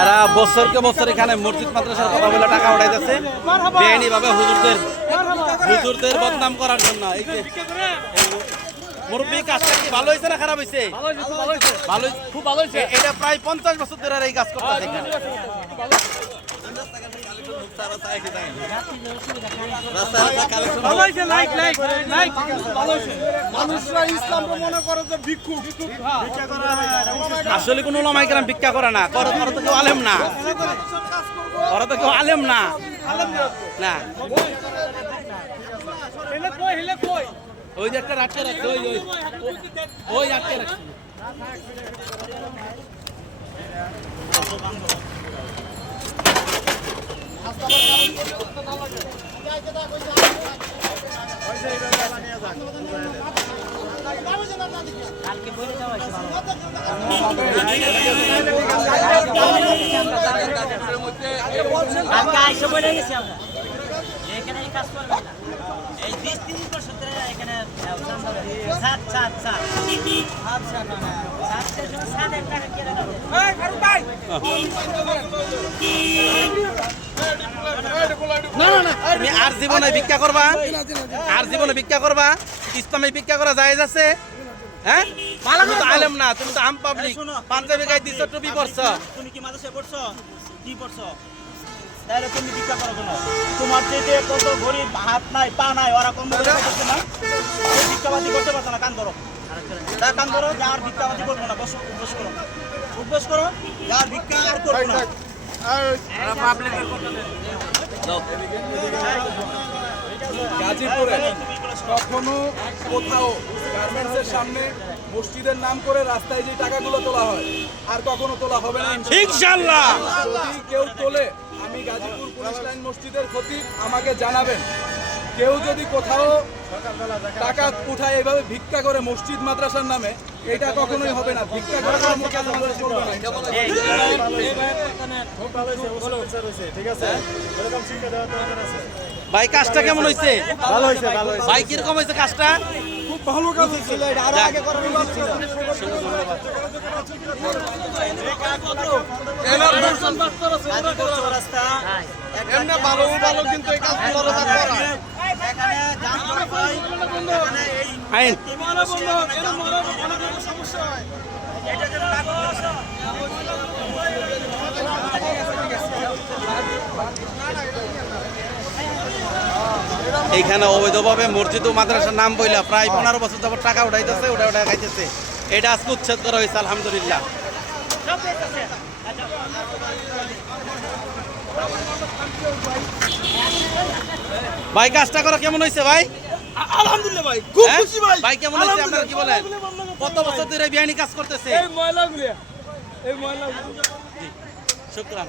এরা বছরকে বছর এখানে মসজিদ মাদ্রাসার কথা বলে টাকা উঠাইতেছে বেআইনি ভাবে হুজুরদের বদনাম করার জন্য। এই যে মুরব্বী, কাজটা কি ভালো হয়েছে না খারাপ হয়েছে? ভালো, খুব ভালো হয়েছে। এটা প্রায় 50 বছর ধরে এই কাজ করতেছে এখানে। আসলে কোন ওলামায়ে কেরাম ভিক্ষা করে না, করে তো কেউ আলেম না, ওরা তো কেউ আলেম না। না, ওই যে একটা রাখতে রাখছে, ওই আটকে রাখছে। তুমি আর জীবনে ভিক্ষা করবা? আর জীবনে ভিক্ষা করবা? ইসলামে ভিক্ষা করা জায়েজ আছে? হ্যাঁ, তুমি তো আলেম না, তুমি তো আম পাবলিক। পাঞ্জাবি গায়ে দিচ্ছ, টুপি পরছো। তুমি কি মাদ্রাসায় পড়ছো? কি পড়ছো? তাহলে তুমি ভিক্ষা করো কেন? তোমার চেয়ে কত গরিব, হাত নাই পা নাই, ওরা কম করছে না, ভিক্ষাবাদী করতে পারছো না। কান ধরো, কান ধরো, আর ভিক্ষাবাদী করবো না। বসো, উপবাস করো, উপবাস করো, আর ভিক্ষা আর করবো না। গাজীপুরে কখনো কোথাও গার্মেন্টসের সামনে মসজিদের নাম করে রাস্তায় যে টাকাগুলো তোলা হয় আর কখনো তোলা হবে না ইনশাআল্লাহ। যদি কেউ তোলে, আমি গাজীপুর পুলিশ লাইন মসজিদের খতিব, আমাকে জানাবেন। কেউ যদি কোথাও টাকা উঠায় এভাবে ভিক্ষা করে মসজিদ মাদ্রাসার নামে, এটা কখনোই হবে না। ভিক্ষা করে মসজিদ মাদ্রাসা চলবে না। ভাই, কাজটা কেমন হয়েছে? ভালো হয়েছে, ভালো হয়েছে। ভাই, কিরকম হয়েছে কাজটা? খুব ভালো কাজ ছিল, এটা আরো আগে করার উচিত ছিল। এমনি ভালো ভালো, কিন্তু এই কাজগুলো এখানে আইন সমস্যা হয়। এইখানে অবৈধভাবে মসজিদ ও মাদ্রাসার নাম বইলা প্রায় 15 বছর যাবত টাকা উঠাইতেছে, ওটা খাইতেছে। এটা আজকে উচ্ছেদ করা হয়েছে, আলহামদুলিল্লাহ। ভাই, কাজটা করা কেমন হয়েছে ভাই? আলহামদুলিল্লাহ ভাই, খুব খুশি ভাই। ভাই, কেমন হয়েছে? আপনারা কি বলেন? কত বছর ধরে বেআইনি কাজ করতেছে? এই ময়লাগুলো, এই ময়লাগুলো। শুকরান।